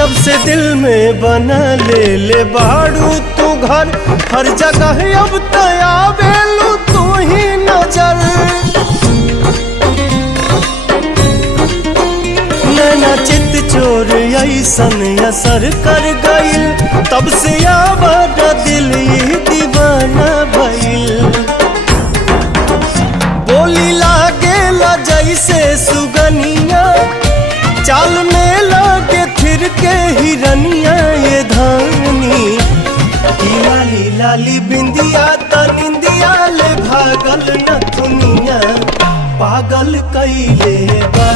जब से दिल में बना ले बाड़ू तू घर, हर जगह अब तया बेलू तू ही नजर। नैना चित चोर ऐसन असर कर गइल, तब से आवारा दिल ये दीवाना भइल। बोली लागेला जैसे सुगनिया, चाल में लागे फिर के हिरनिया ये धानी। लाली लाली बिंदिया त निंदिया ले भागल न दुनिया, पागल कइले बा।